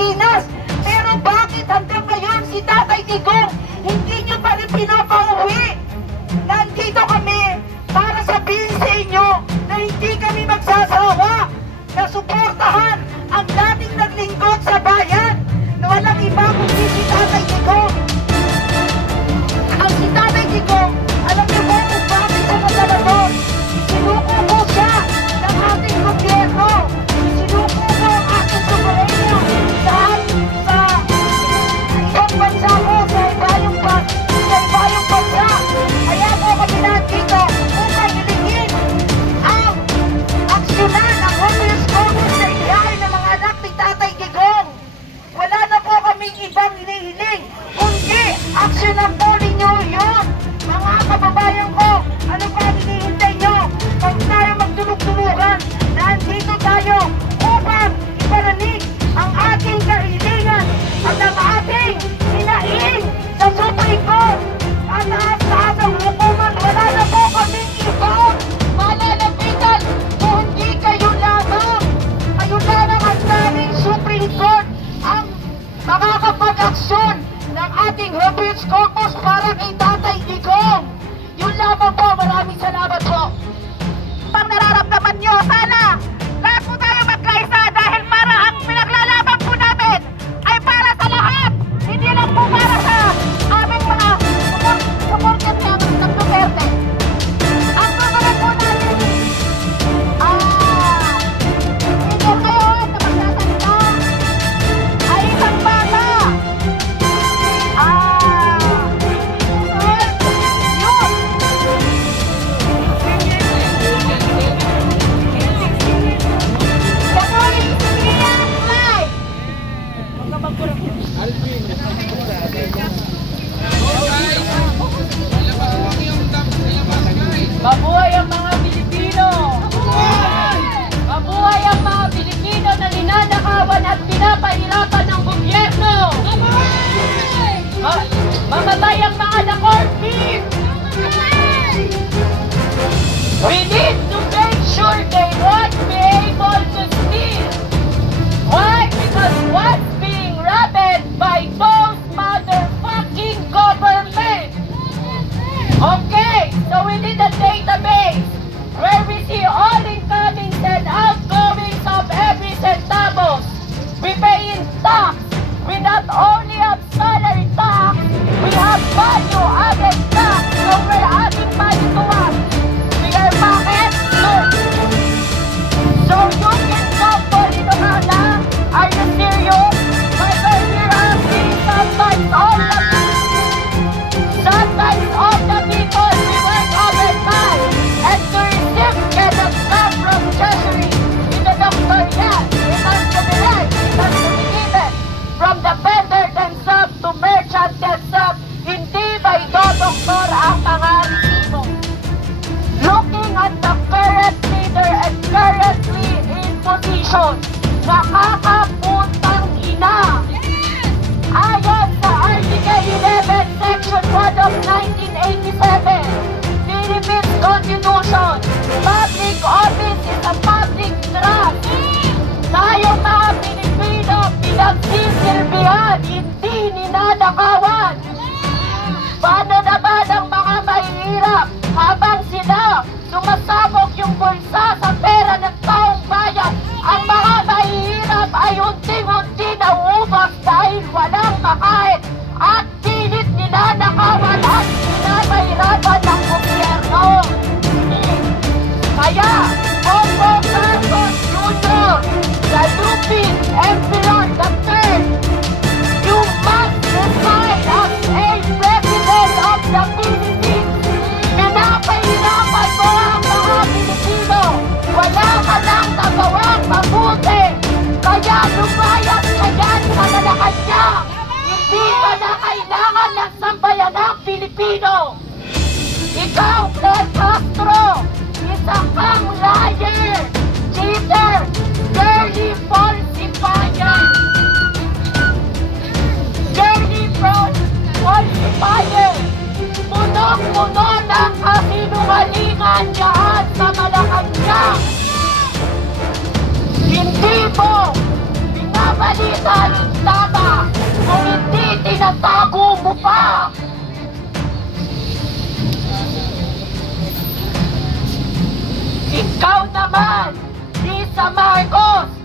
Pilipinas. Pero bakit hanggang ngayon si Tatay Digong hindi nyo pa rin pinapauwi? Nandito kami para sabihin sa inyo na hindi kami magsasawa na suportahan ang dating naglingkod sa bayan na walang iba kundi si Tatay Digong. Ang si Tatay Digong, alam niyo po kung bakit siya nadala doon? Isinuko po siya ng ating gobyerno. Isinuko po ang ating soberenya sa ibang bansa po, sa ibayong bansa. Kaya po kami nandito upang hilingin ang aksyonan ng Homeless Caucus sa iyahay ng mga anak ni Tatay Digong. Wala na po kaming ibang hinihiling, kundi aksyonan po ninyo yun. Mga kababayan ko, ano pa hinihintay nyo? Huwag tayo magdulog-dulugan. Nandito tayo upang iparanig ang ating kahilingan at ang ating hinaing sa Supreme Court. At taas ang hukuman, wala na po kaming ibang malalapitan kung hindi kayo lamang. Kayo lamang ang daming Supreme Court ang makakapag-aksyon ng ating Habeas Corpus para kay Tatay Digong. Yun lamang po, maraming salamat po. Pang nararamdaman nyo, sana lahat po tayo magkaisa dahil para ang pinaglalaban po natin ay para sa lahat. Hindi lang po para sa aming mga supporter ng Duterte. Ang susunod po natin, hindi ngayon na magsasalita ay isang bata. Mabuhay ang mga Pilipino! Mabuhay ang mga Pilipino na ninanakawan at pinapahirapan ng gobyerno! Mamatay ang mga na-corpid! We need to make sure they won't be able to steal! Why? Because what's being robbed by those motherfucking government? Okay, so we need a database where we see all incomings and outgoings of every centavos. We pay in tax. We not only have salary tax, we have value-added tax. So we're adding money to us. We are bakit? So you can go for Inohala? Are you serious? But we're asking sometimes all the people we work overtime and to receive cannot come from treasury. In the doctor, yes, it has to be right, it has to be given from the vendor themselves to merchant themselves. Hindi ba ito, doktor, ang mga resibo? Looking at the current leader and currently in position, nakakaputang ina. Ayon sa Article 11, Section 1 of 1987, Philippines Constitution, public office is a public trust. Tayong mga Pilipino pinagsisilbihan, hindi ninanakawan. Paano naman ang mga mahihirap habang sila sumasabog yung bulsa sa pera ng taong bayan? Ang mga mahihirap ay unti-unti nauubos dahil walang makain at pilit nila nakawan at pinapahirapan ng gobyerno. Kaya, Bongo Marcos Jr., the Lupin Emperor III, you must resign as a President of the Philippines. Pinapahirapan mo ang mga Pilipino. Wala ka nang nagawang mabuti. Kaya lumayas ka yan sa Malacanang. Hindi ka na kailangan ng sambayanang Pilipino. Ikaw, Fidel Castro, isa kang liar, cheater, dirty falsifier. Dirty falsifier. Punong-puno ng kasinungalingan dyan sa Malacanang. Hindi mo binabalitan Itatago mo pa! Ikaw naman, Lisa Marcos!